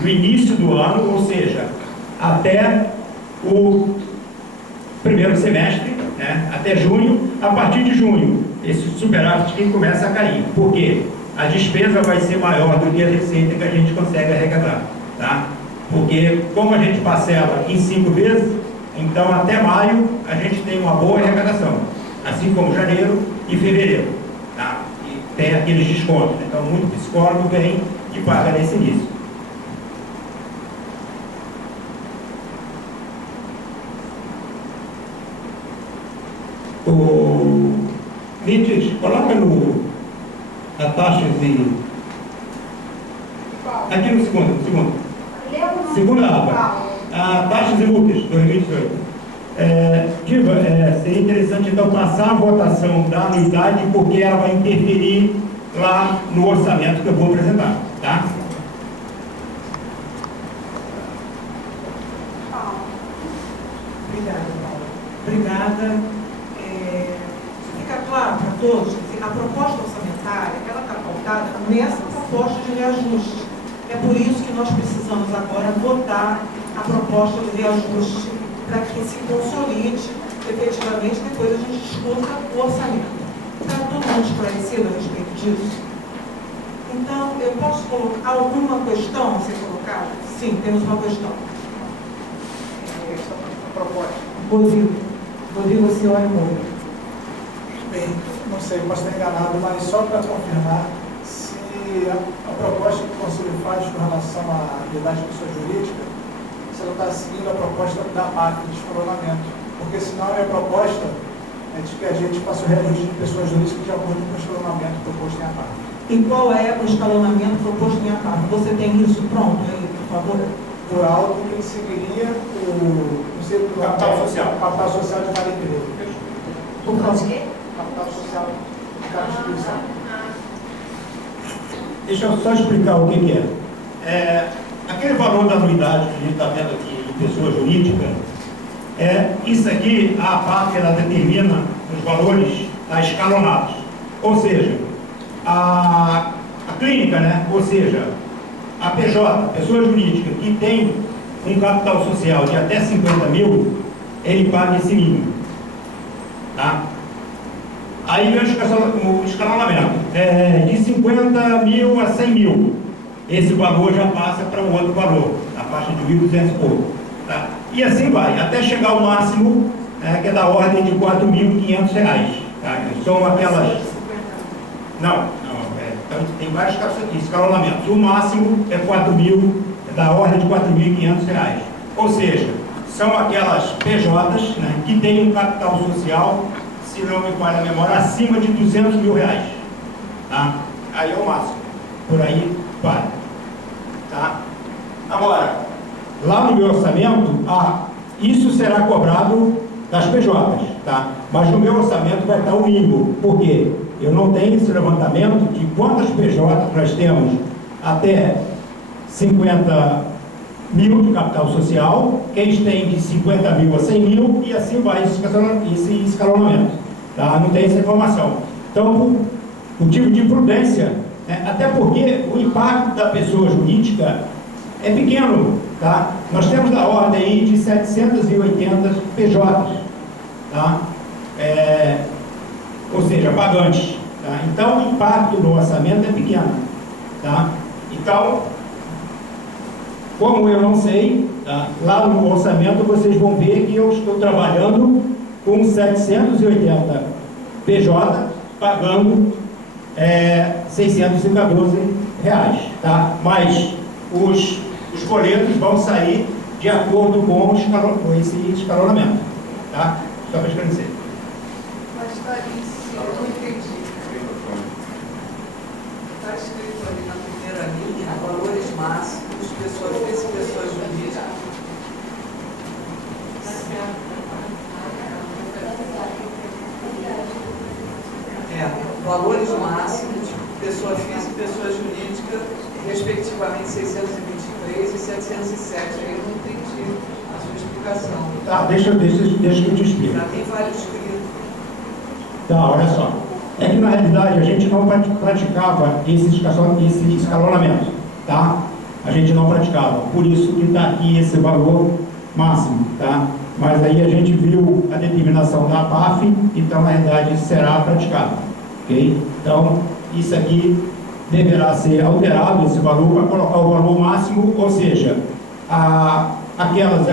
no início do ano, ou seja, até o primeiro semestre, né, até junho. A partir de junho, esse superávit começa a cair. Por quê? A despesa vai ser maior do que a receita que a gente consegue arrecadar, tá? Porque, como a gente parcela em 5 vezes, então até maio a gente tem uma boa arrecadação, assim como janeiro e fevereiro, tá? E tem aqueles descontos. Então, muito psicólogo vem e paga nesse início. Vites, coloca a taxa de... Aqui no segundo. Segunda aba. A taxa de multas 2018. Diva, seria interessante então passar a votação da anuidade, porque ela vai interferir lá no orçamento que eu vou apresentar, tá? Obrigada, Paulo. Obrigada. Fica claro para todos que a proposta orçamentária ela está pautada nessa proposta de reajuste. É por isso que nós precisamos agora votar a proposta de reajuste para que se consolide efetivamente, depois a gente discuta o orçamento. Está todo mundo esclarecido a respeito disso? Então, eu posso colocar alguma questão a ser colocada? Sim, temos uma questão. A proposta. Rodrigo Senhor Moura. Bem, não sei, posso estar enganado, mas só para confirmar, se a proposta que o Conselho faz com relação à habilidade de pessoa jurídica, se ela está seguindo a proposta da MAC de escalonamento, porque senão a minha proposta é de que a gente faça o reajuste de pessoas jurídicas de acordo com o escalonamento proposto em APAC. E qual é o escalonamento proposto em APAC? Você tem isso pronto aí, por favor? Por algo que seguiria o Capital social. Capital social de cada empresa. Por causa Capital social de cada instituição. Deixa eu só explicar o que é. Aquele valor da anuidade que a gente está vendo aqui de pessoa jurídica, isso aqui, a APAC, ela determina os valores escalonados. Ou seja, a clínica, né? Ou seja, a PJ, pessoa jurídica, que tem um capital social de até 50 mil, ele paga esse mínimo. Tá? Aí vem o escalonamento. De 50 mil a 100 mil. Esse valor já passa para um outro valor, na faixa de 1.200 e pouco. Tá? E assim vai, até chegar ao máximo, que é da ordem de R$ 4.500. Tá? São aquelas... Não, então, tem vários escalonamentos. O máximo é 4.000, é da ordem de R$ 4.500. Ou seja, são aquelas PJs, né, que têm um capital social, se não me falha a memória, acima de R$ 200 mil. Tá? Aí é o máximo. Por aí vai. Tá? Agora, lá no meu orçamento, isso será cobrado das PJs, tá? Mas no meu orçamento vai estar o mínimo. Por quê? Eu não tenho esse levantamento de quantas PJs nós temos até 50 mil de capital social, quem tem de 50 mil a 100 mil, e assim vai esse escalonamento. Tá? Não tem essa informação. Então, o tipo de prudência, até porque o impacto da pessoa jurídica é pequeno. Tá? Nós temos da ordem aí de 780 PJs, tá? Ou seja, pagantes. Tá? Então, o impacto no orçamento é pequeno. Tá? Então, como eu não sei, tá? Lá no orçamento vocês vão ver que eu estou trabalhando com 780 PJ, pagando R$ 614. Tá? Mas os boletos vão sair de acordo com esse escalonamento. Tá? Só para esclarecer. Mas está isso, eu não entendi. Está escrito ali na primeira linha, valores máximos, pessoas físicas e pessoas jurídicas. Valores máximos, pessoa física e pessoa jurídica, respectivamente 623 e 707. Aí eu não entendi a sua explicação. Tá, deixa que eu te explico. Para mim vale o escrito. Tá, olha só. É que na realidade a gente não praticava esse escalonamento, tá? a gente não praticava. Por isso que está aqui esse valor máximo, tá? Mas aí a gente viu a determinação da APAF, então na realidade será praticado, ok? Então, isso aqui deverá ser alterado, esse valor, para colocar o valor máximo, ou seja, aquelas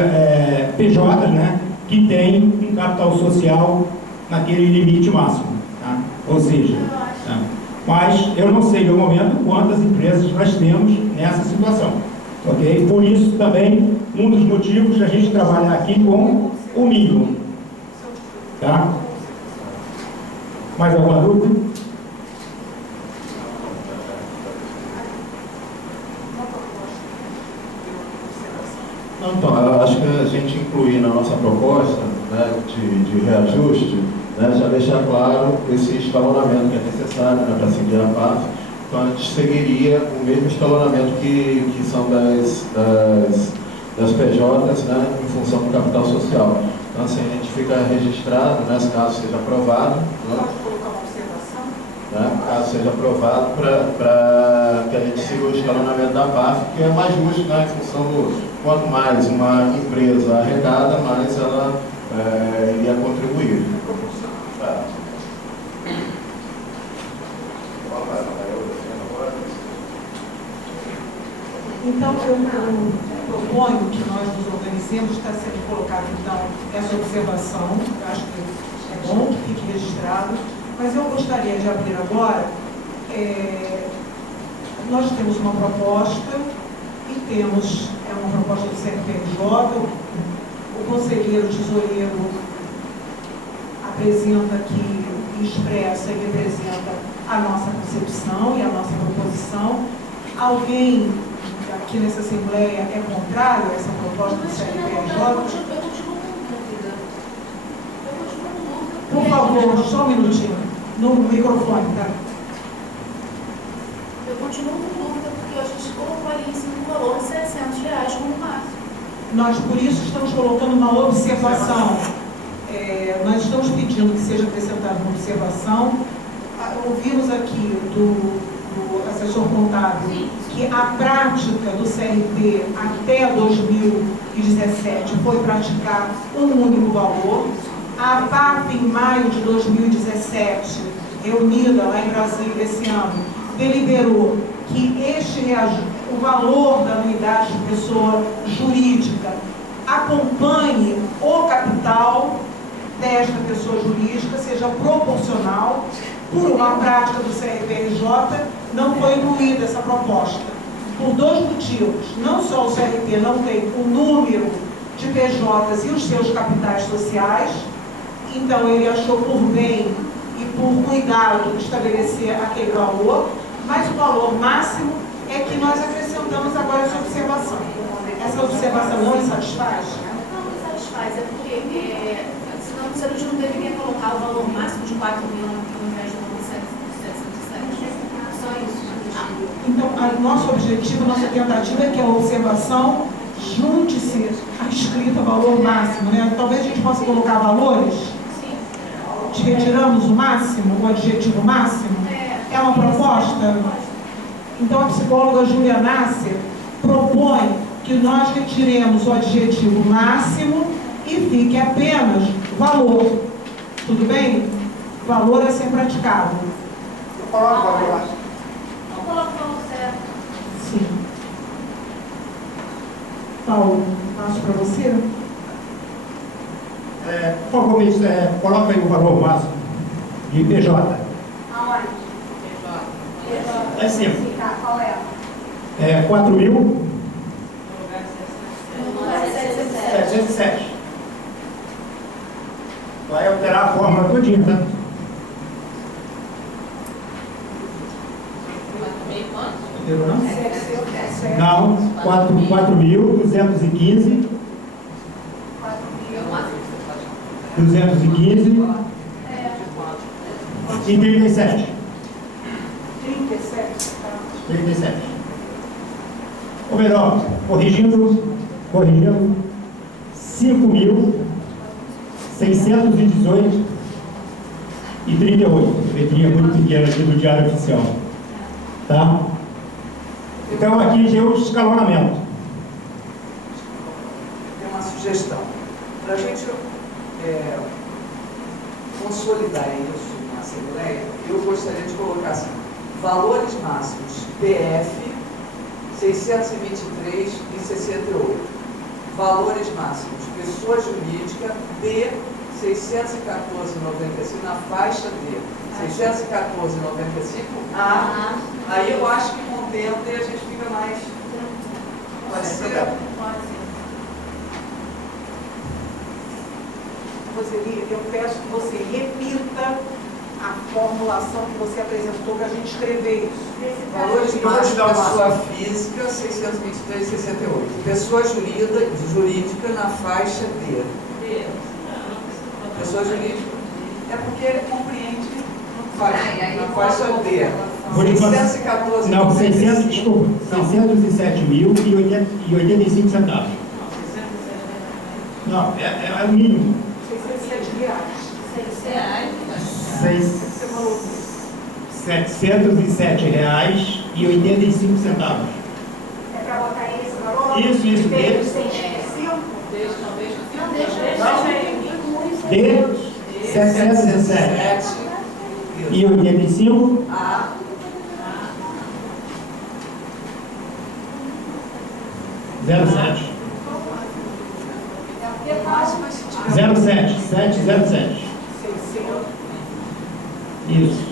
PJs, né, que tem um capital social naquele limite máximo, tá? Ou seja, tá? Mas eu não sei no momento quantas empresas nós temos nessa situação, ok? Por isso também, um dos motivos da gente trabalhar aqui com o mínimo, tá? Mais alguma dúvida? Então, eu acho que a gente incluir na nossa proposta, né, de reajuste, né, já deixar claro esse escalonamento que é necessário, né, para seguir a PAF. Então, a gente seguiria o mesmo escalonamento que são das PJs, né, em função do capital social. Então, assim, a gente fica registrado, né, caso seja aprovado, né, Pode colocar uma observação? né, caso seja aprovado, para que a gente siga o escalonamento da PAF, que é mais justo, né, em função do quanto mais uma empresa arrecada, mais ela iria contribuir. Tá. Então, eu proponho que nós nos organizemos, está sendo colocado, então, essa observação, eu acho que é bom que fique registrado, mas eu gostaria de abrir agora, nós temos uma proposta, e temos uma proposta do CNPJ, o conselheiro tesoureiro apresenta aqui, expressa e representa a nossa concepção e a nossa proposição. Alguém aqui nessa Assembleia é contrário a essa proposta do CNPJ? Por favor, só um minutinho, no microfone, tá? Eu continuo com dúvida porque a gente colocou ali em cima um valor de R$700 como máximo. Nós, por isso, estamos colocando uma observação. Nós estamos pedindo que seja acrescentada uma observação. Ouvimos aqui do assessor contábil que a prática do CRP até 2017 foi praticar um único valor. A APAF, em maio de 2017, reunida lá em Brasília esse ano, deliberou que o valor da unidade de pessoa jurídica acompanhe o capital desta pessoa jurídica, seja proporcional. Por uma prática do CRPRJ, não foi incluída essa proposta. Por dois motivos. Não só o CRP não tem o número de PJs e os seus capitais sociais, então ele achou por bem e por cuidado estabelecer aquele valor, mas o valor máximo é que nós acrescentamos agora essa observação. Essa observação não lhe satisfaz? Não me satisfaz, é porque senão a gente não deveria colocar o valor máximo de 4 mil ao invés do 707. Só isso. Então, nosso objetivo, nossa tentativa é que a observação junte-se à escrita valor máximo, né? Talvez a gente possa colocar valores? Sim. Retiramos o máximo, o adjetivo máximo? É uma proposta? Então, a psicóloga Júlia Nasser propõe que nós retiremos o adjetivo máximo e fique apenas valor. Tudo bem? Valor a ser praticado. Eu coloco o valor lá. Não coloca o valor certo. Sim. Paulo, passo para você. Por favor, coloca aí o valor máximo de PJ. Aonde? Lá em cima. Tá, qual é? 4.707. 707. Vai alterar a fórmula todinha, tá? Entendeu, não? Não, 4.215. 215 e 37. 37. Ou melhor, corrigindo 5.618 e 38. Letrinha muito pequena aqui do Diário Oficial. Tá? Então aqui tem o escalonamento. Tem uma sugestão. Para a gente consolidar isso na Assembleia, eu gostaria de colocar assim, valores máximos PF 623,68. Valores máximos pessoa jurídica D 614,95 na faixa D. 614,95 A. Aí eu acho que contempla e a gente fica mais. Pode ser? Pode ser. Roseli, eu peço que você repita a formulação que você apresentou para a gente escrever isso. Valores máximos pessoa física 623,68. Pessoa jurídica na faixa D. Pessoa jurídica é porque compreende na faixa D. Por enquanto, 614. não, 607.085 centavos. Não, é o mínimo. 607 reais. R$707,85. É para botar esse valor? Isso, Desde dele. 605? Não deixa. D 707,85. A. 07. 707. Isso.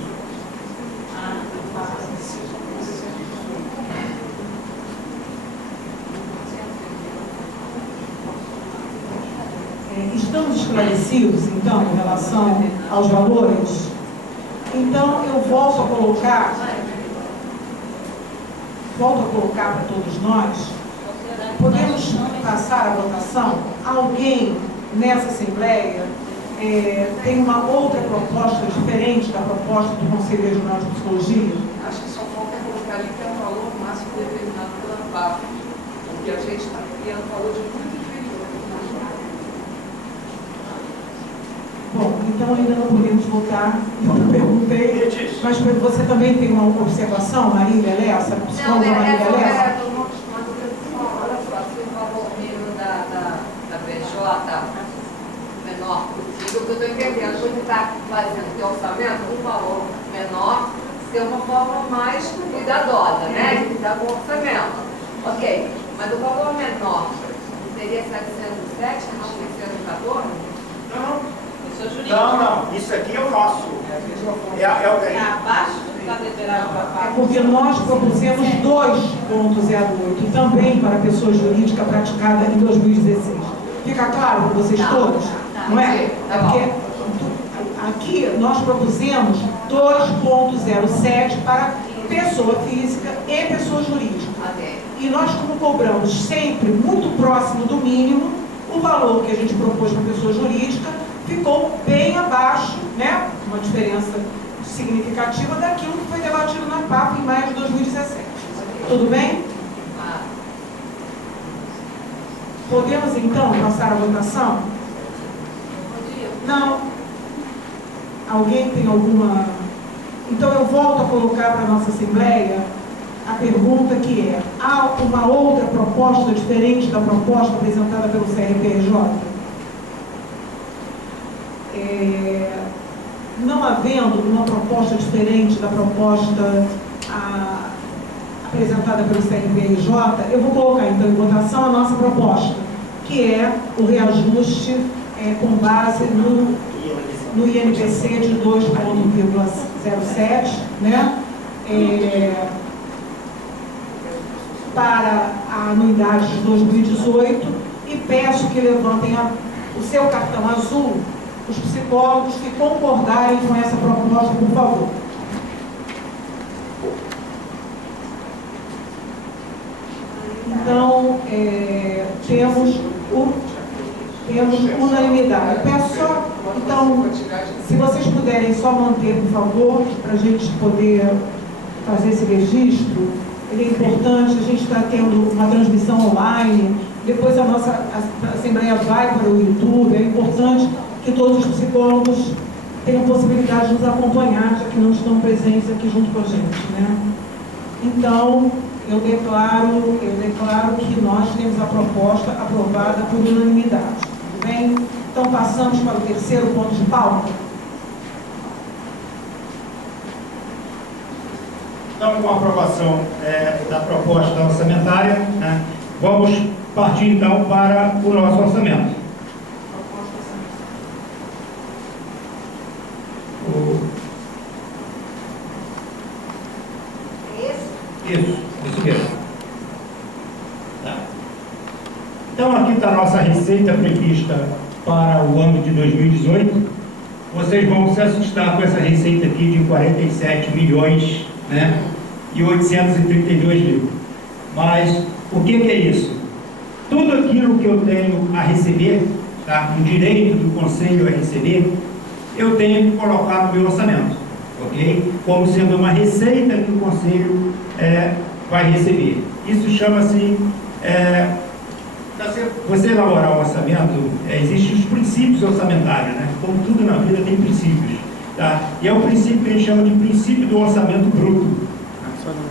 Estamos esclarecidos, então, em relação aos valores? Então, eu volto a colocar para todos nós, podemos passar a votação? Alguém nessa Assembleia tem uma outra proposta diferente da proposta do Conselho Regional de Psicologia? Acho que só falta colocar ali que é o valor máximo determinado pela PAP, porque a gente está criando valor de muito inferior. Bom, então ainda não podemos votar. Eu perguntei, mas você também tem uma observação, Marília Lessa, a psicóloga Marília Lessa? Olha só, se o valor mínimo da BJ menor possível, o que eu estou entendendo, quando está fazendo o orçamento, um valor menor, ser uma forma mais cuidadosa, né? De cuidar com o orçamento. Ok, mas o valor menor seria 707, não 614? Não. Não, isso aqui é o nosso. É o ganho. Abaixo do que está liberado para É porque nós propusemos 2,08 também para pessoa jurídica praticada em 2016. Fica claro para vocês todos? Não é? É porque aqui nós propusemos 2,07 para pessoa física e pessoa jurídica. E nós, como cobramos sempre muito próximo do mínimo, o valor que a gente propôs para pessoa jurídica ficou bem abaixo, né? Uma diferença significativa daquilo que foi debatido na PAP em maio de 2017. Tudo bem? Podemos então passar a votação? Não. Alguém tem alguma... Então eu volto a colocar para a nossa Assembleia a pergunta que é: há uma outra proposta diferente da proposta apresentada pelo CRPJ? Não havendo uma proposta diferente da proposta apresentada pelo CRPJ, eu vou colocar então em votação a nossa proposta, que é o reajuste com base no INPC de 2,07, né? Para a anuidade de 2018, e peço que levantem o seu cartão azul os psicólogos que concordarem com essa proposta, por favor. Então, temos unanimidade. Eu peço só, então, se vocês puderem só manter, por favor, para a gente poder fazer esse registro. Ele é importante, a gente está tendo uma transmissão online, depois a nossa Assembleia vai para o YouTube, é importante que todos os psicólogos tenham possibilidade de nos acompanhar, já que não estão presentes aqui junto com a gente, né? Então, eu declaro que nós temos a proposta aprovada por unanimidade. Tudo bem? Então, passamos para o terceiro ponto de pauta. Então, com a aprovação da proposta orçamentária, né, vamos partir, então, para o nosso orçamento. Isso mesmo. Tá. Então, aqui está a nossa receita prevista para o ano de 2018. Vocês vão se assustar com essa receita aqui de 47 milhões, né, e 832 mil. Mas, o que é isso? Tudo aquilo que eu tenho a receber, tá, um direito do Conselho a receber, eu tenho que colocar no meu orçamento, ok? Como sendo uma receita que o Conselho vai receber. Isso chama-se... você elaborar um orçamento, existem os princípios orçamentários, né? Como tudo na vida tem princípios, tá? E é o princípio que a gente chama de princípio do orçamento bruto.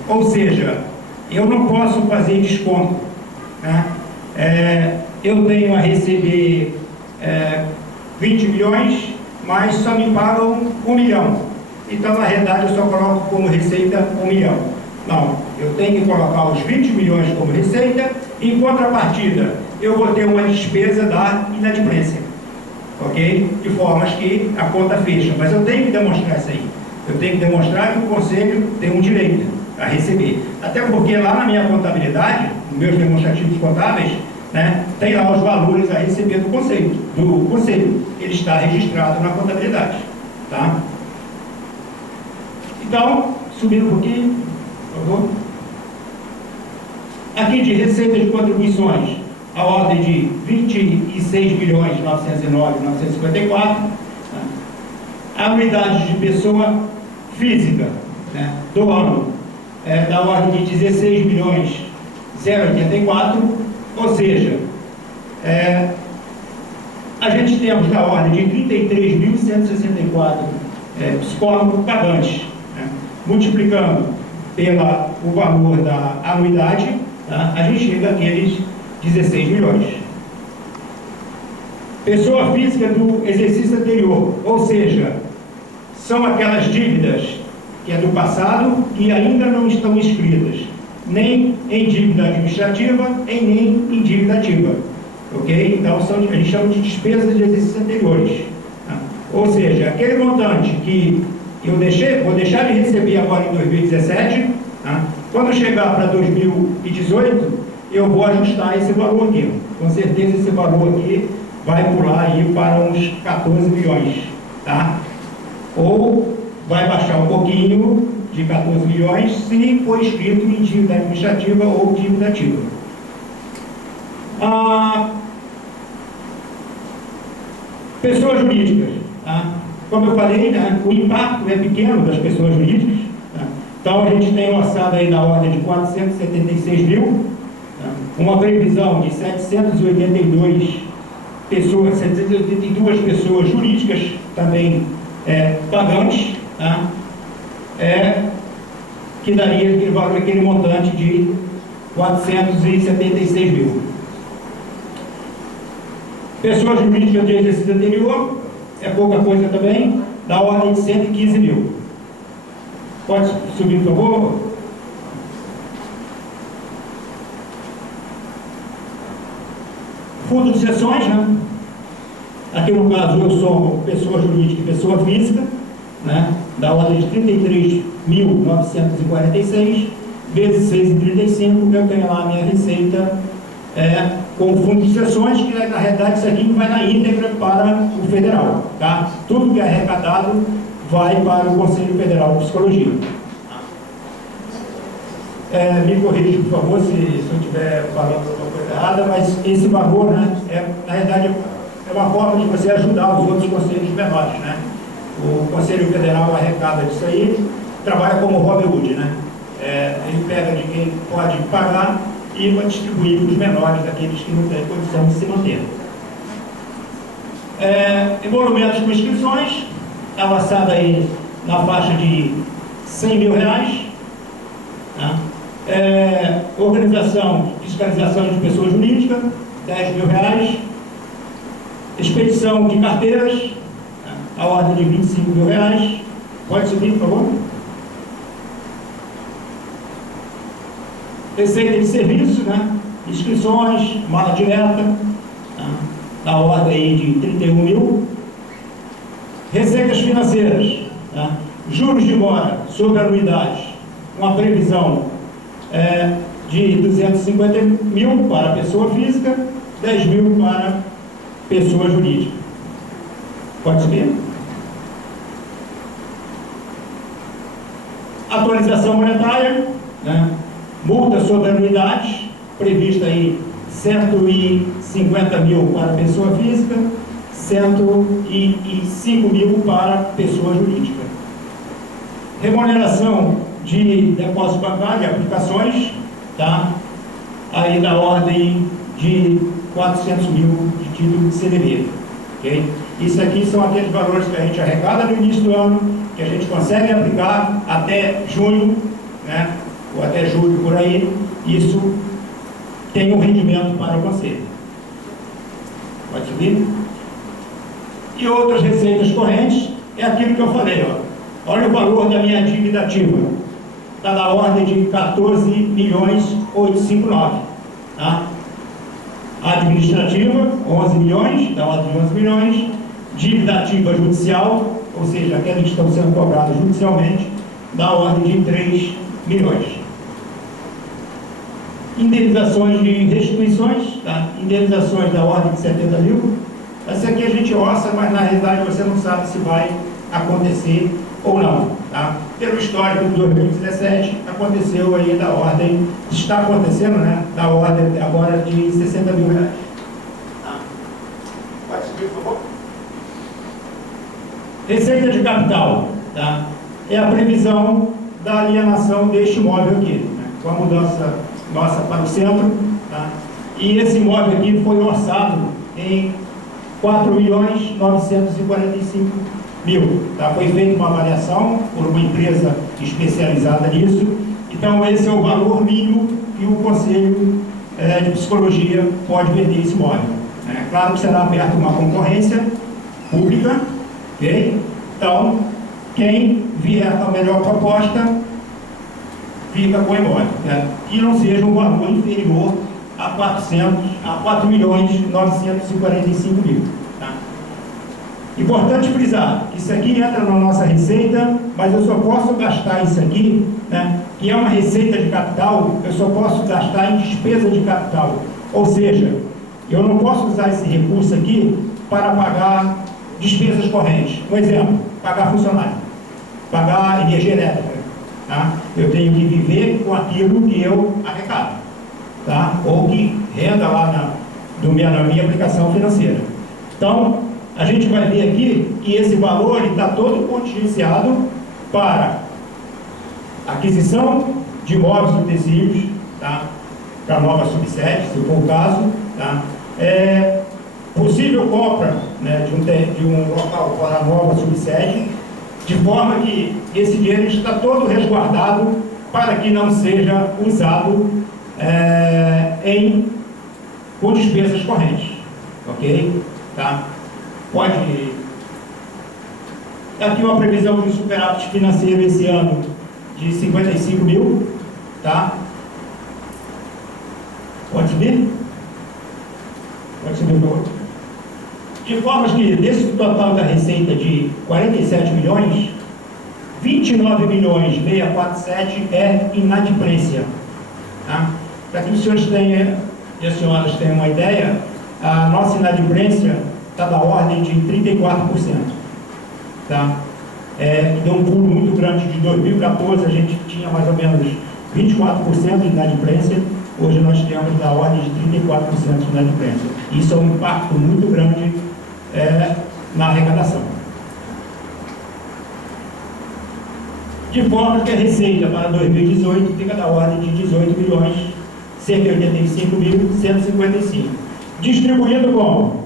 Ou seja, eu não posso fazer desconto, né? Eu tenho a receber 20 milhões, mas só me pagam 1 milhão. Então, na realidade, eu só coloco como receita 1 milhão. Não, eu tenho que colocar os 20 milhões como receita, em contrapartida, eu vou ter uma despesa da inadimplência, ok? De formas que a conta fecha, mas eu tenho que demonstrar isso aí. Eu tenho que demonstrar que o Conselho tem um direito a receber. Até porque lá na minha contabilidade, nos meus demonstrativos contábeis, né, tem lá os valores a receber do Conselho. Ele está registrado na contabilidade, tá? Então, subindo um pouquinho, por favor. Aqui de receita de contribuições, a ordem de 26.909.954. A unidade de pessoa física, né, do ano, da ordem de 16.084, ou seja, a gente temos da ordem de 33.164 psicólogos pagantes, né, multiplicando o valor da anuidade, tá, a gente chega àqueles 16 milhões. Pessoa física do exercício anterior, ou seja, são aquelas dívidas que é do passado e ainda não estão inscritas, nem em dívida administrativa, nem em dívida ativa, ok? Então, a gente chama de despesas de exercícios anteriores, tá? Ou seja, aquele montante que eu vou deixar de receber agora em 2017, tá? Quando chegar para 2018, eu vou ajustar esse valor aqui. Com certeza esse valor aqui vai pular aí para uns 14 milhões, tá? Ou vai baixar um pouquinho de 14 milhões se for escrito em dívida administrativa ou dívida ativa. Pessoas jurídicas, tá? Como eu falei, né, o impacto é pequeno das pessoas jurídicas, tá? Então a gente tem orçado aí na ordem de 476 mil, tá? Uma previsão de 782 pessoas jurídicas também pagantes, tá? Que daria aquele valor, aquele montante de 476 mil. Pessoas jurídicas de exercício anterior, é pouca coisa também, da ordem de 115 mil. Pode subir, por favor? Fundo de sessões, né? Aqui no caso eu sou pessoa jurídica e pessoa física, né? Da ordem de 33.946, vezes 6,35, eu tenho lá a minha receita com o fundo de sessões, que na realidade isso aqui vai na íntegra para o federal, tá? Tudo que é arrecadado vai para o Conselho Federal de Psicologia. Me corrija, por favor, se eu estiver falando alguma coisa errada, mas esse valor, né, na realidade, é uma forma de você ajudar os outros conselhos menores, né? O Conselho Federal arrecada disso aí, trabalha como Robin Hood, né? Ele pega de quem pode pagar e vai distribuir para os menores, daqueles que não têm condição de se manter. Emolumentos com inscrições, alaçada aí na faixa de R$100 mil, tá? Organização, fiscalização de pessoas jurídicas, R$10.000. Expedição de carteiras, a ordem de R$25.000. Pode subir, por favor. Receita de serviço, né? Inscrições, mala direta, na ordem aí de 31.000. Receitas financeiras, juros de mora sobre anuidades, uma previsão de 250.000 para pessoa física, 10.000 para pessoa jurídica. Pode subir? Atualização monetária, multa sobre anuidades, prevista aí 150.000 para pessoa física, 105.000 para pessoa jurídica. Remuneração de depósito bancário, aplicações, aí da ordem de 400.000 de título de CDB. Okay? Isso aqui são aqueles valores que a gente arrecada no início do ano, que a gente consegue aplicar até junho, ou até julho por aí. Isso tem um rendimento para o conselho. Pode subir? E outras receitas correntes é aquilo que eu falei, ó. Olha o valor da minha dívida ativa. Está na ordem de 14.859. Administrativa, 11 milhões, da ordem de 11 milhões. Dívida ativa judicial, ou seja, aquelas que estão sendo cobradas judicialmente, da ordem de 3 milhões. Indenizações de restituições, indenizações da ordem de 70.000. Essa aqui a gente orça, mas na realidade você não sabe se vai acontecer ou não. Pelo histórico de 2017, aconteceu aí da ordem, está acontecendo, da ordem agora de R$60.000. Pode subir, por favor. Receita de capital, é a previsão da alienação deste imóvel aqui, com a mudança nossa para o centro, e esse imóvel aqui foi orçado em 4.945.000. Foi feita uma avaliação por uma empresa especializada nisso. Então esse é o valor mínimo que o Conselho de Psicologia pode vender esse imóvel. Claro que será aberta uma concorrência pública, ok? Então quem vier a melhor proposta fica com o imóvel, que não seja um valor inferior a 4.945.000. Importante frisar, isso aqui entra na nossa receita, mas eu só posso gastar isso aqui, que é uma receita de capital, eu só posso gastar em despesa de capital. Ou seja, eu não posso usar esse recurso aqui para pagar despesas correntes. Um exemplo, pagar funcionário, pagar energia elétrica. Eu tenho que viver com aquilo que eu arrecado, ou que renda lá na minha aplicação financeira. Então, a gente vai ver aqui que esse valor está todo contingenciado para aquisição de imóveis e utensílios, para nova subsede, se for o caso, possível compra de um local para a nova subsede, de forma que esse dinheiro está todo resguardado para que não seja usado com despesas correntes, ok? Pode. Aqui uma previsão de superávit financeiro esse ano de 55.000, Pode subir? Pode subir para outro. De forma que desse total da receita de 47 milhões, 29.647 é inadimplência. Para que os senhores tenham, e as senhoras tenham uma ideia, a nossa inadimplência está da ordem de 34%. Deu um pulo muito grande. De 2014 a gente tinha mais ou menos 24% de inadimplência, hoje nós temos da ordem de 34% de inadimplência. Isso é um impacto muito grande na arrecadação. De forma que a receita para 2018 fica da ordem de 18.185.155. Distribuído como?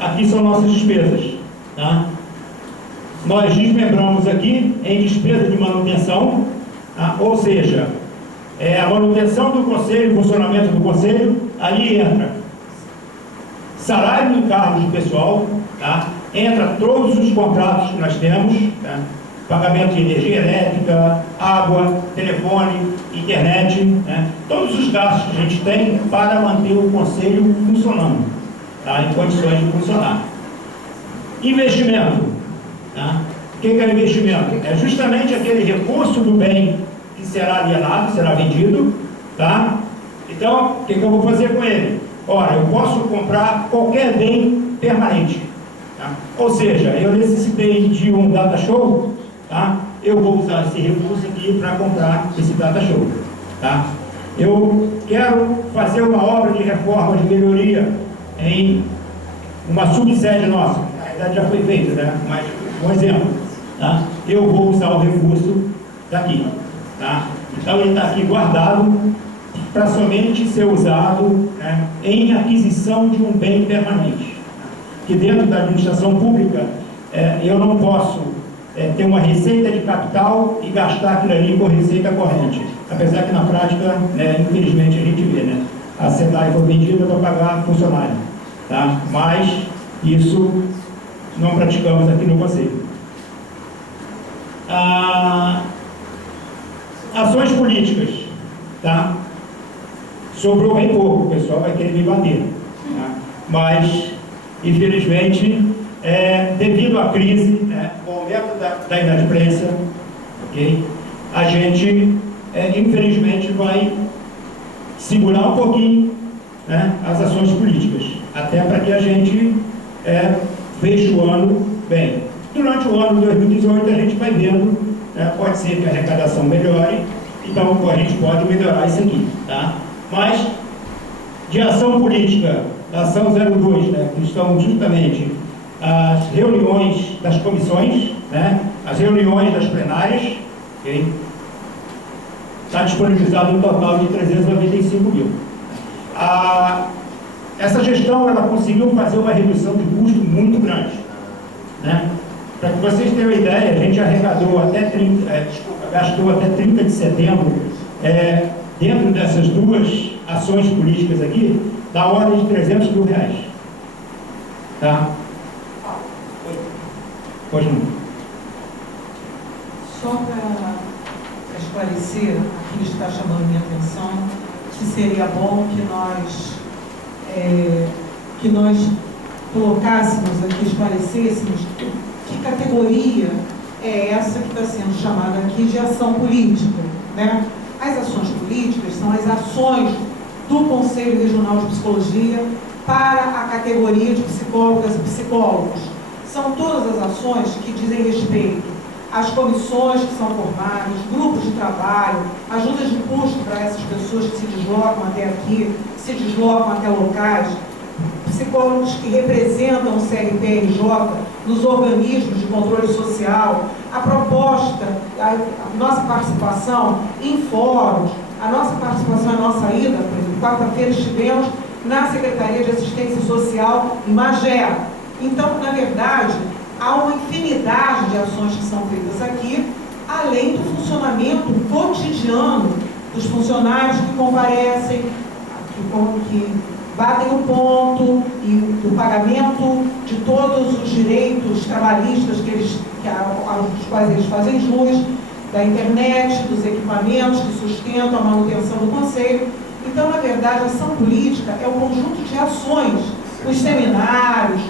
Aqui são nossas despesas. Nós desmembramos aqui em despesa de manutenção, Ou seja, a manutenção do conselho, o funcionamento do conselho, ali entra salário e encargos do pessoal, tá? Entra todos os contratos que nós temos, tá? Pagamento de energia elétrica, água, telefone, internet, né? Todos os gastos que a gente tem para manter o conselho funcionando, tá? Em condições de funcionar. Investimento, tá? O que é investimento? É justamente aquele recurso do bem que será alienado, será vendido, tá? Então, o que eu vou fazer com ele? Ora, eu posso comprar qualquer bem permanente, tá? Ou seja, eu necessitei de um data show, tá? Eu vou usar esse recurso aqui para comprar esse data show, tá? Eu quero fazer uma obra de reforma, de melhoria em uma subsede nossa, na verdade já foi feita, né? Mas um exemplo, tá? Eu vou usar o recurso daqui, tá? Então ele está aqui guardado para somente ser usado, né, em aquisição de um bem permanente. Que dentro da administração pública, eu não posso ter uma receita de capital e gastar aquilo ali com receita corrente. Apesar que na prática, infelizmente, a gente vê, né? A SEDAI foi vendida para pagar funcionário, tá? Mas isso não praticamos aqui no Conselho. Ações políticas, tá? Sobrou bem pouco, o pessoal vai querer me bater, tá? Mas, infelizmente, devido à crise, com o aumento da inadimplência, okay? A gente, infelizmente, vai segurar um pouquinho, né, as ações políticas, até para que a gente feche o ano bem. Durante o ano de 2018, a gente vai vendo, pode ser que a arrecadação melhore, então a gente pode melhorar isso aqui, tá? Mas, de ação política, da ação 02, né, que estão justamente as reuniões das comissões, né, as reuniões das plenárias, okay? Está disponibilizado um total de 395 mil. Essa gestão, ela conseguiu fazer uma redução de custo muito grande, né? Para que vocês tenham uma ideia, a gente arrecadou gastou até 30 de setembro, dentro dessas duas ações políticas aqui, da ordem de 300 mil reais. Tá? Pois não. Só para esclarecer, aqui está chamando minha atenção, que seria bom que nós colocássemos aqui, esclarecêssemos que categoria é essa que está sendo chamada aqui de ação política, né? As ações políticas são as ações do Conselho Regional de Psicologia para a categoria de psicólogas e psicólogos. São todas as ações que dizem respeito às comissões que são formadas, grupos de trabalho, ajudas de custo para essas pessoas que se deslocam até aqui, que se deslocam até locais, psicólogos que representam o CRPRJ nos organismos de controle social, a proposta, a nossa participação em fóruns, a nossa participação, a nossa ida, por exemplo, quarta-feira estivemos na Secretaria de Assistência Social em Magé. Então, na verdade, há uma infinidade de ações que são feitas aqui, além do funcionamento cotidiano dos funcionários que comparecem, que batem o ponto e do pagamento de todos os direitos trabalhistas aos quais eles fazem jus, da internet, dos equipamentos que sustentam a manutenção do Conselho. Então, na verdade, a ação política é um conjunto de ações, os seminários,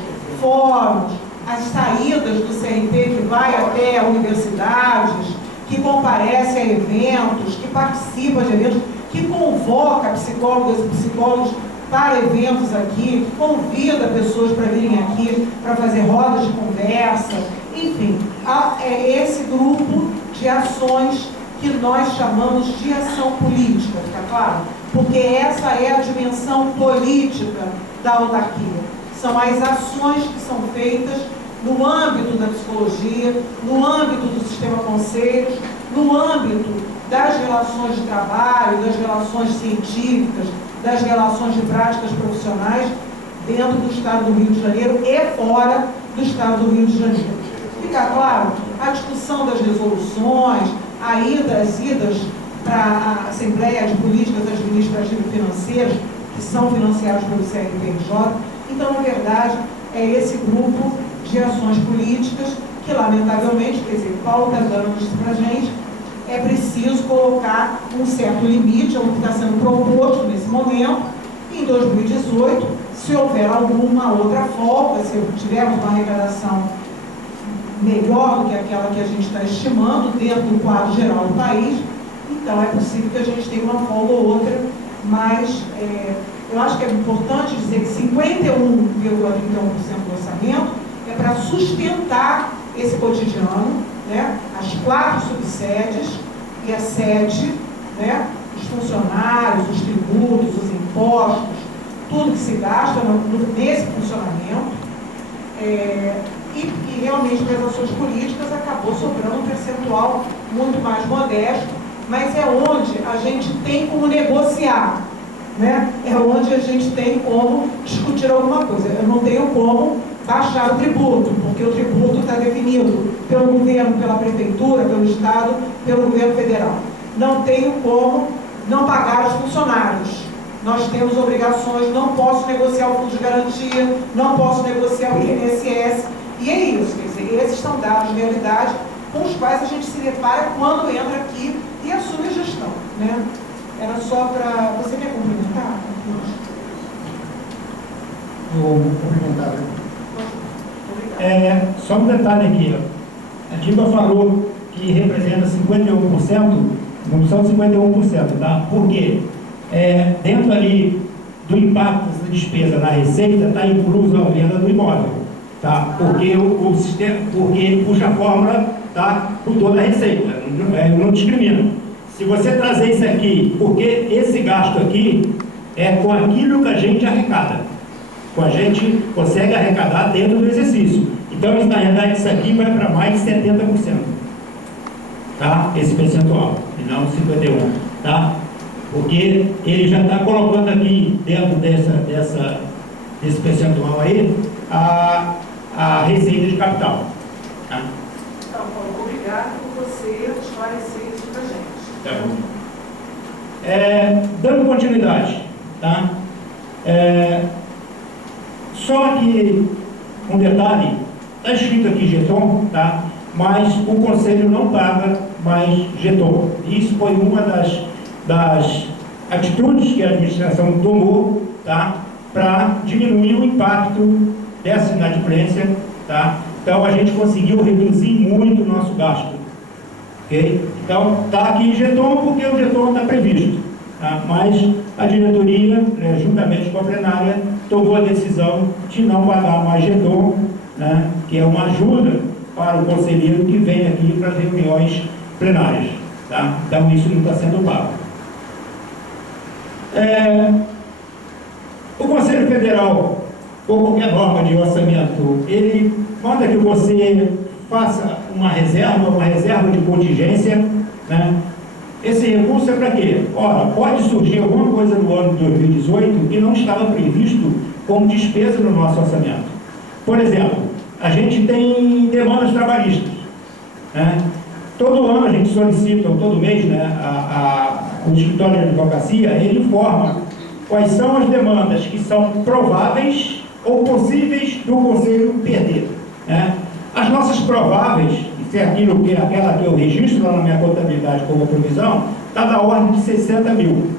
fóruns, as saídas do CRP que vai até universidades, que comparece a eventos, que participa de eventos, que convoca psicólogas e psicólogos para eventos aqui, que convida pessoas para virem aqui para fazer rodas de conversa, enfim, é esse grupo de ações que nós chamamos de ação política, fica claro? Porque essa é a dimensão política da autarquia. São as ações que são feitas no âmbito da psicologia, no âmbito do sistema conselhos, no âmbito das relações de trabalho, das relações científicas, das relações de práticas profissionais dentro do Estado do Rio de Janeiro e fora do Estado do Rio de Janeiro. Fica claro? A discussão das resoluções, as idas para a Assembleia de Políticas Administrativas e Financeiras, que são financiados pelo CNPJ. Então, na verdade, é esse grupo de ações políticas que, lamentavelmente, quer dizer, Paulo está dando isso para a gente, é preciso colocar um certo limite, é o que está sendo proposto nesse momento. Em 2018, se houver alguma outra folga, se tivermos uma arrecadação melhor do que aquela que a gente está estimando dentro do quadro geral do país, então é possível que a gente tenha uma folga ou outra, mas eu acho que é importante dizer que 51,31% do orçamento é para sustentar esse cotidiano, né? As 4 subsedes e a sede, né? Os funcionários, os tributos, os impostos, tudo que se gasta nesse funcionamento. E realmente para as ações políticas acabou sobrando um percentual muito mais modesto, mas é onde a gente tem como negociar, né? É onde a gente tem como discutir alguma coisa. Eu não tenho como baixar o tributo, porque o tributo está definido pelo governo, pela prefeitura, pelo Estado, pelo governo federal. Não tenho como não pagar os funcionários. Nós temos obrigações, não posso negociar o fundo de garantia, não posso negociar o INSS, e é isso, quer dizer, esses são dados de realidade com os quais a gente se depara quando entra aqui e assume a gestão, né? Era só para... Você quer complementar? Vou complementar. Só um detalhe aqui, ó. A Diva falou que representa 51%, não são 51%, tá? Por quê? Dentro ali do impacto da despesa na receita está incluso a venda do imóvel, tá? Porque o sistema, porque ele puxa a fórmula, tá? Por toda a receita, não discrimina. Se você trazer isso aqui, porque esse gasto aqui é com aquilo que a gente arrecada, a gente consegue arrecadar dentro do exercício. Então, na realidade, isso aqui vai para mais de 70%, tá? Esse percentual, e não 51%, tá? Porque ele já está colocando aqui, dentro desse percentual aí, a receita de capital. Tá? Então, Paulo, obrigado por você esclarecer isso para a gente. Tá bom. Dando continuidade, tá? Só que um detalhe, está escrito aqui jeton, tá? Mas o Conselho não paga mais jeton. Isso foi uma das atitudes que a administração tomou, tá? Para diminuir o impacto dessa inadimplência, tá? Então a gente conseguiu reduzir muito o nosso gasto, ok? Então está aqui jeton porque o jeton está previsto, tá? Mas a diretoria, juntamente com a plenária, tomou a decisão de não pagar mais jeton, né? Que é uma ajuda para o conselheiro que vem aqui para as reuniões plenárias, tá? Então isso não está sendo pago. O Conselho Federal, ou qualquer norma de orçamento, ele manda que você faça uma reserva de contingência, né? Esse recurso é para quê? Ora, pode surgir alguma coisa no ano de 2018 que não estava previsto como despesa no nosso orçamento. Por exemplo, a gente tem demandas trabalhistas, né? Todo ano a gente solicita, ou todo mês, né, o escritório de advocacia, ele informa quais são as demandas que são prováveis ou possíveis do Conselho perder, né? As nossas prováveis, que é aquela que eu registro lá na minha contabilidade como provisão, está na ordem de 60 mil,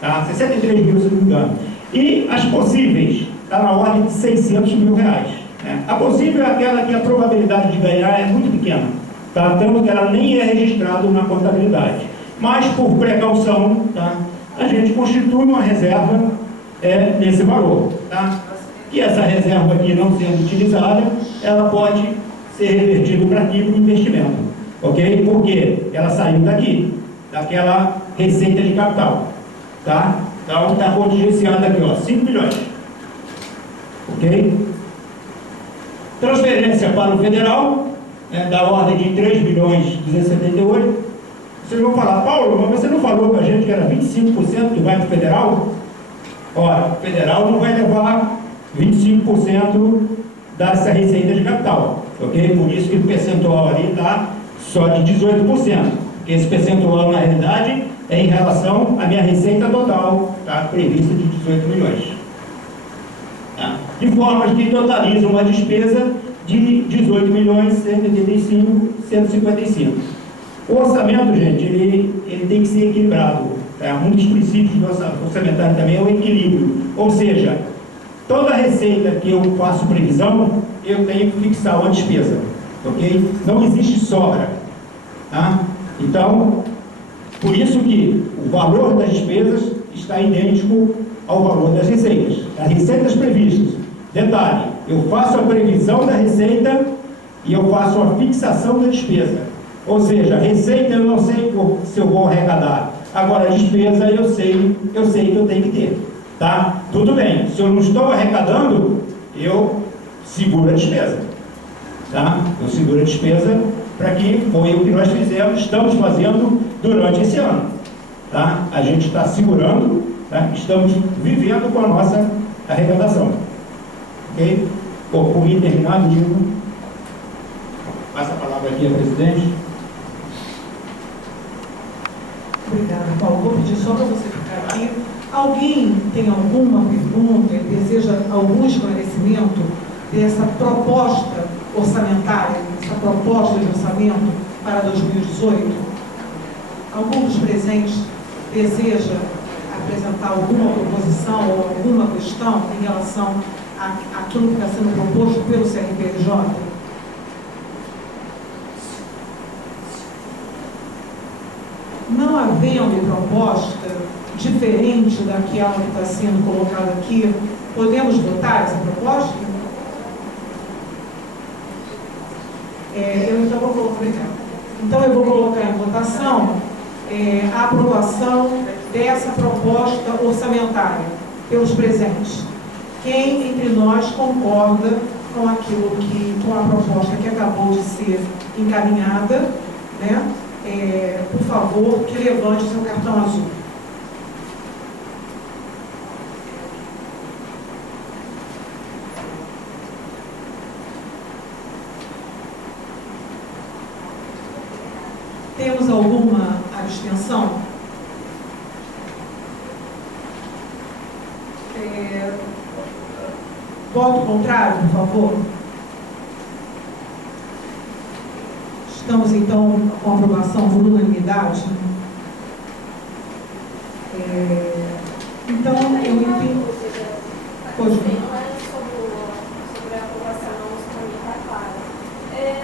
tá? 63 mil, se não me engano. E as possíveis está na ordem de 600 mil reais, né? A possível é aquela que a probabilidade de ganhar é muito pequena, tá? Tanto que ela nem é registrada na contabilidade. Mas, por precaução, tá? A gente constitui uma reserva nesse valor, tá? E essa reserva aqui não sendo utilizada, ela pode ser revertida para aqui para o investimento, ok? Porque ela saiu daqui, daquela receita de capital, tá? Então está contingenciada aqui, ó, 5 milhões, ok? Transferência para o federal, da ordem de 3 milhões 278. Vocês vão falar, Paulo, mas você não falou para a gente que era 25% que vai para o federal? Ora, o federal não vai levar 25% dessa receita de capital, ok? Por isso que o percentual ali está só de 18%, ok? Esse percentual, na realidade, é em relação à minha receita total, tá? Prevista de 18 milhões. Tá? De formas que totalizam uma despesa de 18 milhões, 155. O orçamento, gente, ele tem que ser equilibrado. Tá? Um dos princípios do orçamentário também é o equilíbrio. Ou seja, toda receita que eu faço previsão, eu tenho que fixar uma despesa. Ok? Não existe sobra. Tá? Então, por isso que o valor das despesas está idêntico ao valor das receitas. As receitas previstas. Detalhe, eu faço a previsão da receita e eu faço a fixação da despesa. Ou seja, a receita eu não sei se eu vou arrecadar. Agora, a despesa eu sei que eu tenho que ter. Tá? Tudo bem, se eu não estou arrecadando, eu seguro a despesa. Tá? Eu seguro a despesa para que foi o que nós estamos fazendo durante esse ano. Tá? A gente está segurando, tá? Estamos vivendo com a nossa arrecadação. Ok? Bom, por mim terminado, Diego. Passa a palavra aqui ao presidente. Obrigada, Paulo. Vou pedir só para você ficar aqui. Alguém tem alguma pergunta e deseja algum esclarecimento dessa proposta orçamentária, essa proposta de orçamento para 2018? Algum dos presentes deseja apresentar alguma proposição ou alguma questão em relação àquilo que está sendo proposto pelo CRPJ? Não havendo proposta diferente daquela que está sendo colocada aqui, podemos votar essa proposta? Então eu vou colocar em votação a aprovação dessa proposta orçamentária pelos presentes. Quem entre nós concorda com aquilo com a proposta que acabou de ser encaminhada, né? Por favor, que levante seu cartão azul. Temos alguma abstenção? Voto contrário, por favor. Estamos, então, com a aprovação por unanimidade. Então, eu entendo... Pois bem. Não é sobre a aprovação, não, isso para mim está claro.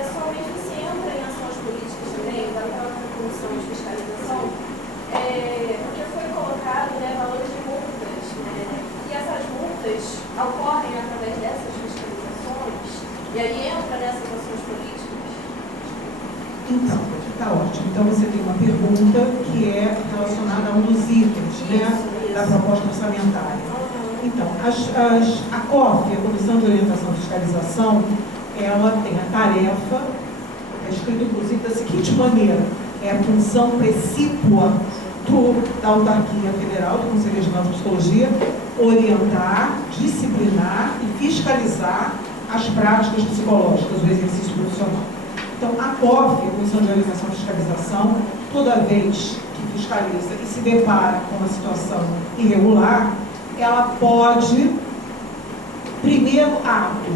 Só mesmo se entra em ações políticas também, da própria comissão de fiscalização, porque foi colocado, né, valores de multas, né, e essas multas ocorrem através dessas fiscalizações, e aí entra nessas ações políticas. Então, está ótimo. Então, você tem uma pergunta que é relacionada a um dos itens, né, da proposta orçamentária. Então, a COF, a Comissão de Orientação e Fiscalização, ela tem a tarefa, é escrito inclusive da seguinte maneira: é a função precípua da Autarquia Federal, do Conselho Regional de Psicologia, orientar, disciplinar e fiscalizar as práticas psicológicas do exercício profissional. Então, a COF, a Comissão de Orientação e Fiscalização, toda vez que fiscaliza e se depara com uma situação irregular, ela pode, primeiro ato,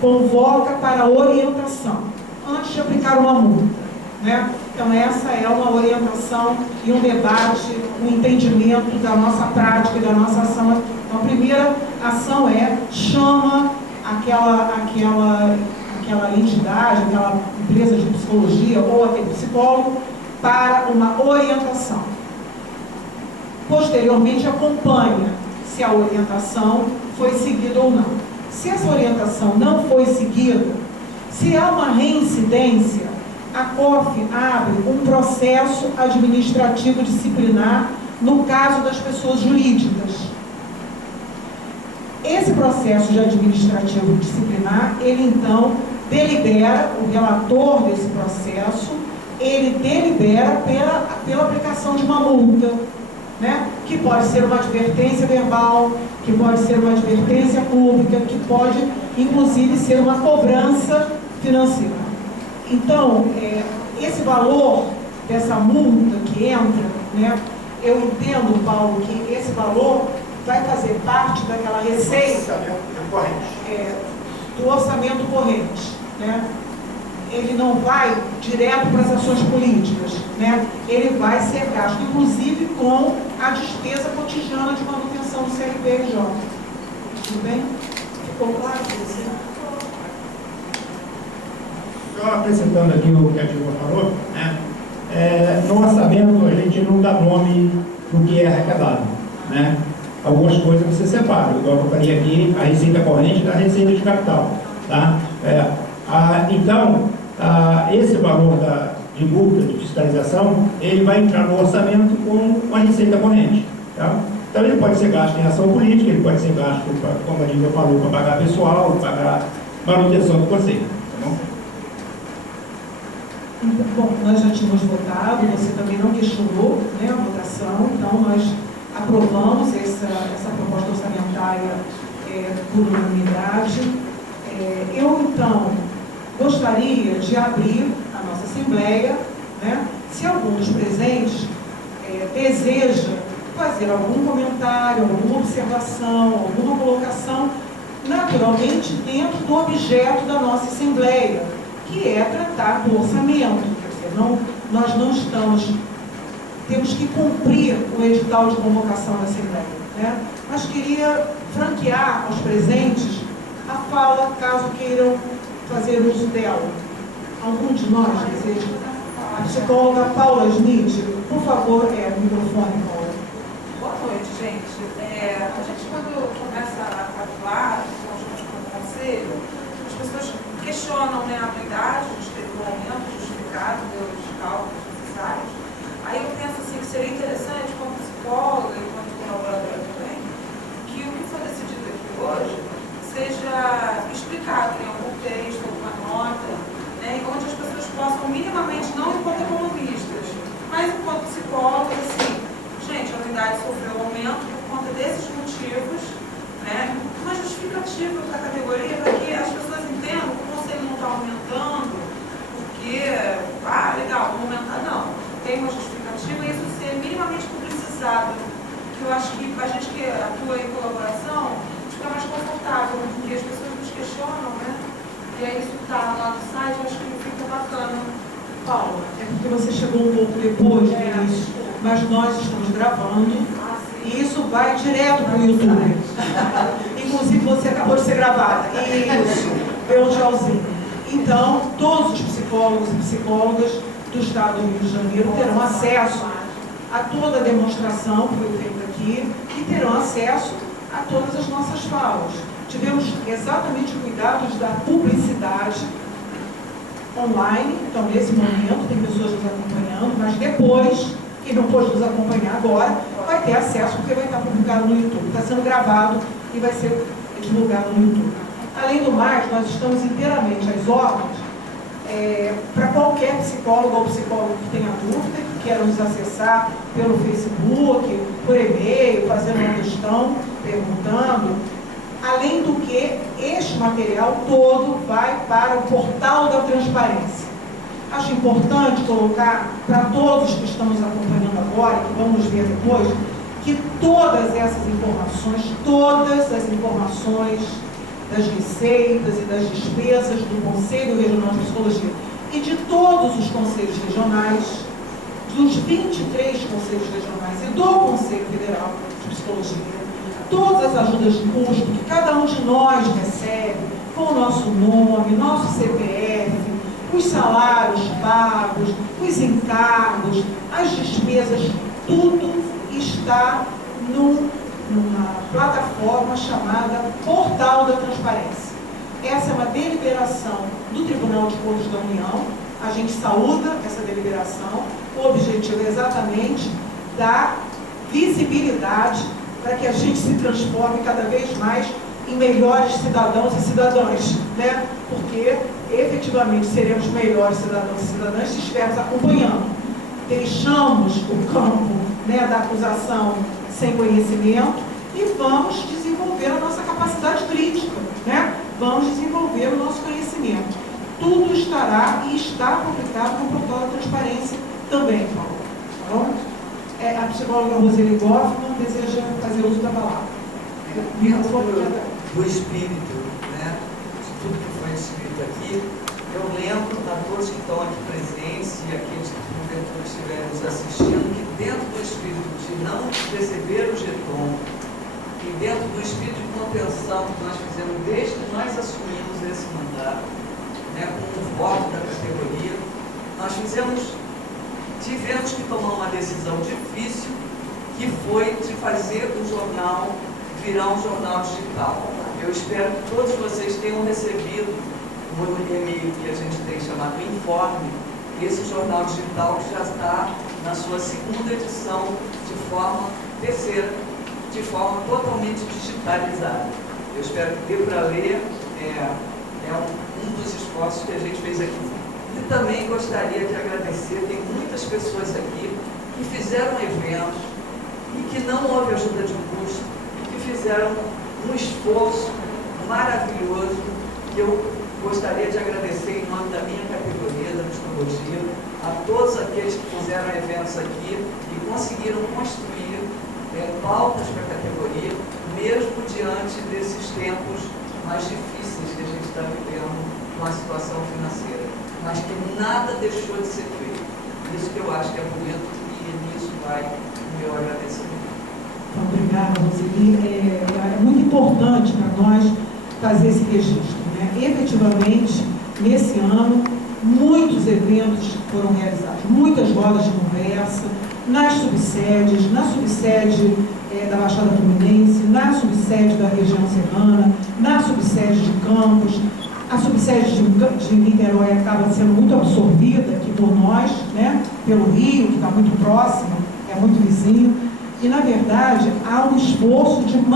convoca para orientação, antes de aplicar uma multa, né? Então, essa é uma orientação e um debate, um entendimento da nossa prática e da nossa ação. Então, a primeira ação chama aquela entidade, aquela empresa de psicologia ou aquele psicólogo para uma orientação. Posteriormente, acompanha se a orientação foi seguida ou não. Se essa orientação não foi seguida, se há uma reincidência, a COF abre um processo administrativo disciplinar no caso das pessoas jurídicas. Esse processo de administrativo disciplinar, ele então delibera, o relator desse processo, ele delibera pela aplicação de uma multa, né? Que pode ser uma advertência verbal, que pode ser uma advertência pública, que pode, inclusive, ser uma cobrança financeira. Então, esse valor dessa multa que entra, né? Eu entendo, Paulo, que esse valor vai fazer parte daquela receita do orçamento corrente, né? Ele não vai direto para as ações políticas, né? Ele vai ser gasto, inclusive com a despesa cotidiana de manutenção do CNPJ. Tudo bem? Ficou claro para você? Só acrescentando aqui o que a Dilma falou, né? No orçamento a gente não dá nome do que é arrecadado, né? Algumas coisas você separa, igual eu falei aqui, a receita corrente da receita de capital, tá? Então, esse valor de multa de fiscalização, ele vai entrar no orçamento com a receita corrente, tá? Então ele pode ser gasto em ação política, ele pode ser gasto, como a Dilma falou, para pagar pessoal, pagar manutenção do conselho, tá bom? Bom, nós já tínhamos votado, você também não questionou, né, a votação, então nós aprovamos essa proposta orçamentária por unanimidade. Eu, então, gostaria de abrir a nossa Assembleia, né, se algum dos presentes deseja fazer algum comentário, alguma observação, alguma colocação, naturalmente dentro do objeto da nossa Assembleia, que é tratar do orçamento. Quer dizer, nós não estamos... Temos que cumprir o edital de convocação da Assembleia, né? Mas queria franquear aos presentes a fala, caso queiram fazer uso dela. Algum de nós deseja? A psicóloga Paula Smith, por favor, microfone, Paula. Boa noite, gente. A gente, quando começa a atuar com o conselho, as pessoas questionam, né, a anuidade, o aumento justificado pelos cálculos necessários. Aí eu penso assim, que seria interessante, como psicóloga e como colaboradora também, que o que for decidido aqui hoje seja explicado em algum texto, alguma nota, né, onde as pessoas possam minimamente, não enquanto economistas, mas enquanto psicólogas, assim, gente, a unidade sofreu aumento por conta desses motivos, né, uma justificativa para a categoria, para que as pessoas entendam que o conselho não está aumentando, porque, legal, vamos aumentar, não. Tem uma justificativa e isso ser minimamente publicizado, que eu acho que a gente que atua em colaboração fica mais confortável, porque as pessoas nos questionam, né? E aí isso está lá no site, eu acho que fica bacana. Paula, é porque você chegou um pouco depois do início, mas nós estamos gravando e isso vai direto para o YouTube. Inclusive você acabou de ser gravada. Isso, deu tchauzinho. Então, todos os psicólogos e psicólogas do Estado do Rio de Janeiro terão acesso a toda a demonstração que foi feita aqui e terão acesso a todas as nossas falas. Tivemos exatamente cuidados da publicidade online, então nesse momento tem pessoas nos acompanhando, mas depois, quem não pôde nos acompanhar agora, vai ter acesso porque vai estar publicado no YouTube. Está sendo gravado e vai ser divulgado no YouTube. Além do mais, nós estamos inteiramente às ordens para qualquer psicólogo ou psicólogo que tenha dúvida, que queira nos acessar pelo Facebook, por e-mail, fazendo uma questão, perguntando. Além do que, este material todo vai para o portal da transparência. Acho importante colocar para todos que estamos acompanhando agora, que vamos ver depois, que todas as informações das receitas e das despesas do Conselho Regional de Psicologia e de todos os conselhos regionais, dos 23 conselhos regionais e do Conselho Federal de Psicologia, todas as ajudas de custo que cada um de nós recebe, com o nosso nome, nosso CPF, os salários pagos, os encargos, as despesas, tudo está numa plataforma chamada Portal da Transparência. Essa é uma deliberação do Tribunal de Contas da União, a gente saúda essa deliberação, o objetivo é exatamente dar visibilidade para que a gente se transforme cada vez mais em melhores cidadãos e cidadãs, né? Porque efetivamente seremos melhores cidadãos e cidadãs se estivermos acompanhando. Deixamos o campo, né, da acusação sem conhecimento e vamos desenvolver a nossa capacidade crítica, né? Vamos desenvolver o nosso conhecimento. Tudo estará e está publicado no portal da transparência Também, Paulo. Então, a psicóloga Roseli Goff não deseja fazer uso da palavra. Dentro do espírito, né, de tudo que foi escrito aqui, eu lembro a todos que estão aqui presentes e aqueles que porventura estiverem nos assistindo, que dentro do espírito de não receber o jeton e dentro do espírito de contenção que nós fizemos desde que nós assumimos esse mandato, né, com o voto da categoria, nós tivemos que tomar uma decisão difícil, que foi de fazer o jornal virar um jornal digital. Eu espero que todos vocês tenham recebido o e-mail que a gente tem chamado Informe, esse jornal digital que já está na sua segunda edição terceira, de forma totalmente digitalizada. Eu espero que dê para ler, é um dos esforços que a gente fez aqui. E também gostaria de agradecer, tem muitas pessoas aqui que fizeram eventos e que não houve ajuda de custo, que fizeram um esforço maravilhoso, que eu gostaria de agradecer em nome da minha categoria, da psicologia, a todos aqueles que fizeram eventos aqui e conseguiram construir pautas para a categoria, mesmo diante desses tempos mais difíceis que a gente está vivendo com a situação financeira, mas que nada deixou de ser feito. Isso que eu acho que é bonito e nisso vai o meu agradecimento. Obrigada, Roseli. É muito importante para nós fazer esse registro, né? Efetivamente, nesse ano, muitos eventos foram realizados, muitas rodas de conversa, nas subsedes, na subsede da Baixada Fluminense, na subsede da região serrana, na subsede de Campos, a subsede de Niterói acaba sendo muito absorvida aqui por nós, né? Pelo Rio, que está muito próximo, é muito vizinho. E, na verdade, há um esforço de nos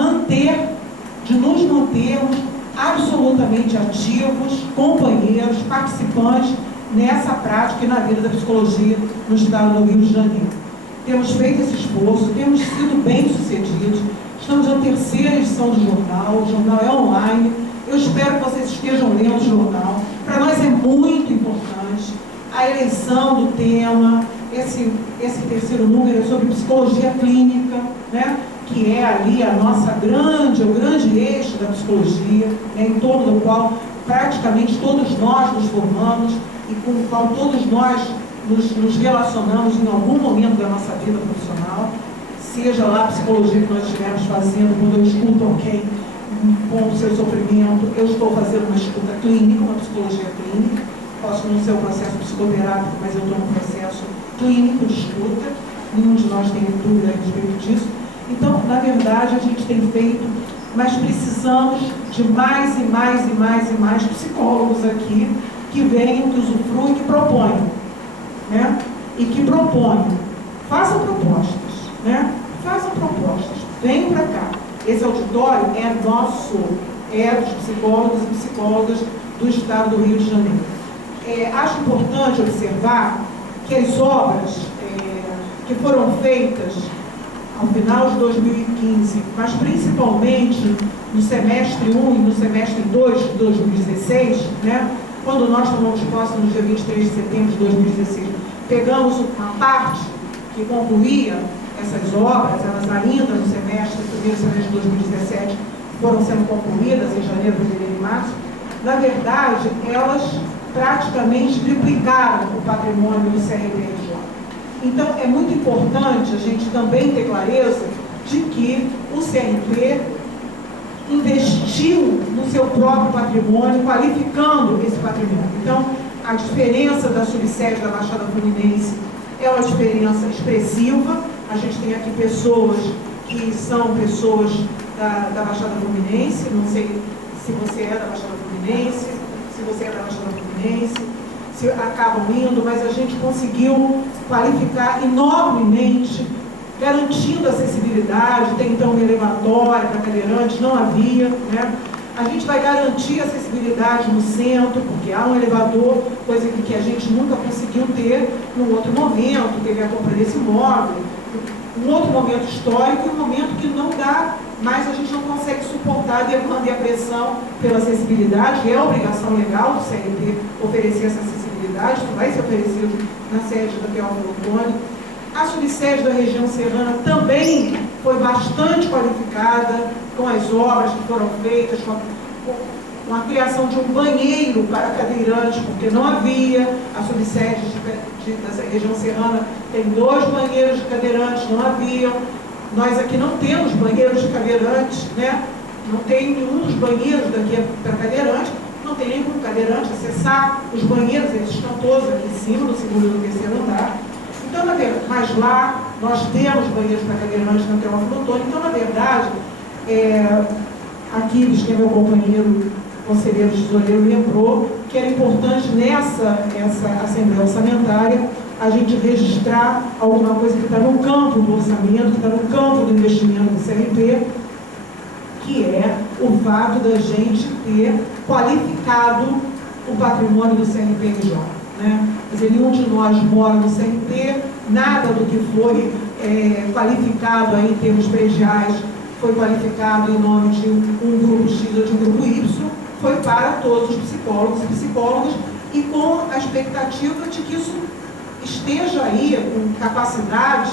mantermos absolutamente ativos, companheiros, participantes nessa prática e na vida da psicologia no estado do Rio de Janeiro. Temos feito esse esforço, temos sido bem-sucedidos, estamos na terceira edição do jornal, o jornal é online, eu espero que vocês estejam lendo o jornal. Para nós é muito importante a eleição do tema. Esse terceiro número é sobre psicologia clínica, né? Que é ali o grande eixo da psicologia, né? Em torno do qual praticamente todos nós nos formamos e com o qual todos nós nos relacionamos em algum momento da nossa vida profissional, seja lá a psicologia que nós estivermos fazendo, quando eu escuto alguém com o seu sofrimento, eu estou fazendo uma escuta clínica, uma psicologia clínica. Posso não ser um processo psicoterápico, mas eu estou num processo clínico de escuta, nenhum de nós tem dúvida a respeito disso. Então, na verdade, a gente tem feito, mas precisamos de mais e mais e mais e mais psicólogos aqui que venham, que usufruem, que proponham, né? E que proponham, façam propostas, né? Façam propostas, venham para cá. Esse auditório é nosso, é dos psicólogos e psicólogas do estado do Rio de Janeiro. Acho importante observar que as obras que foram feitas ao final de 2015, mas principalmente no semestre 1 e no semestre 2 de 2016, né, quando nós tomamos posse no dia 23 de setembro de 2016, pegamos uma parte que concluía essas obras, elas ainda no primeiro semestre de 2017, foram sendo concluídas em janeiro, fevereiro e março. Na verdade, elas praticamente triplicaram o patrimônio do CRPRJ. Então, é muito importante a gente também ter clareza de que o CRP investiu no seu próprio patrimônio, qualificando esse patrimônio. Então, a diferença da subsede da Baixada Fluminense é uma diferença expressiva. A gente tem aqui pessoas que são pessoas da Baixada Fluminense, não sei se você é da Baixada Fluminense, se você é da Baixada Fluminense, se acabam indo, mas a gente conseguiu qualificar enormemente, garantindo acessibilidade. Tem então um elevatório para cadeirantes, não havia, né? A gente vai garantir acessibilidade no centro, porque há um elevador, coisa que a gente nunca conseguiu ter num outro momento, teve a compra desse imóvel, um outro momento histórico e um momento que não dá, mas a gente não consegue suportar a demanda e a pressão pela acessibilidade, que é a obrigação legal do CRP oferecer essa acessibilidade. acessibilidade, que vai ser oferecido na sede da Teófilo Otoni. A subsede da região serrana também foi bastante qualificada com as obras que foram feitas, com a criação de um banheiro para cadeirantes, porque não havia. A subsede da região serrana tem 2 banheiros de cadeirantes, não haviam. Nós aqui não temos banheiros de cadeirantes, né? Não tem nenhum dos banheiros daqui para cadeirantes, não tem nenhum cadeirante acessar os banheiros, eles estão todos aqui em cima, no segundo e no terceiro andar. Então, mas lá nós temos banheiros para cadeirantes na Teófilo Otoni. Então, na verdade, Aquiles, que é meu companheiro conselheiro tesoureiro, lembrou que era importante nessa Assembleia Orçamentária a gente registrar alguma coisa que está no campo do orçamento, que está no campo do investimento do CRP, que é o fato da gente ter qualificado o patrimônio do CNPJ. Né? Quer dizer, nenhum de nós mora no CNP, nada do que foi qualificado aí em termos prediais foi qualificado em nome de um grupo X ou de um grupo Y, foi para todos os psicólogos e psicólogas, e com a expectativa de que isso esteja aí com capacidade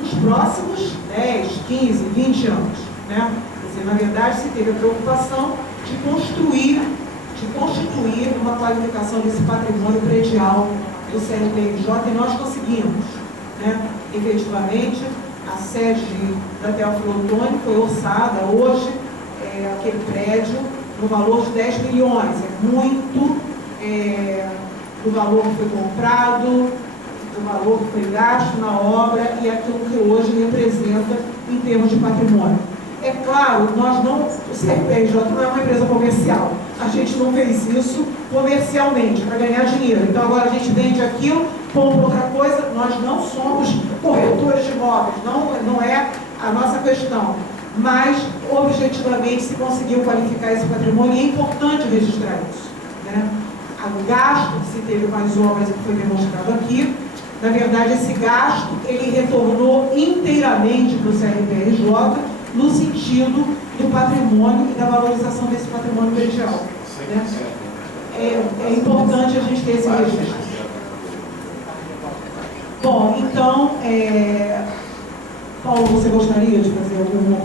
nos próximos 10, 15, 20 anos. Né? Quer dizer, na verdade, se teve a preocupação de constituir uma qualificação desse patrimônio predial do CNPJ, e nós conseguimos. Né? Efetivamente, a sede da Teófilo Otoni foi orçada hoje, aquele prédio, no valor de 10 milhões. É muito do valor que foi comprado, do valor que foi gasto na obra e aquilo que hoje representa em termos de patrimônio. É claro, o CNPJ não é uma empresa comercial. A gente não fez isso comercialmente, para ganhar dinheiro. Então agora a gente vende aquilo, compra outra coisa. Nós não somos corretores de imóveis, não é a nossa questão. Mas, objetivamente, se conseguiu qualificar esse patrimônio, e é importante registrar isso. Né? O gasto que se teve com as obras que foi demonstrado aqui, na verdade, esse gasto, ele retornou inteiramente para o CNPJ, no sentido do patrimônio e da valorização desse patrimônio predial. Né? É importante a gente ter esse registro. Bom, então, Paulo, você gostaria de fazer alguma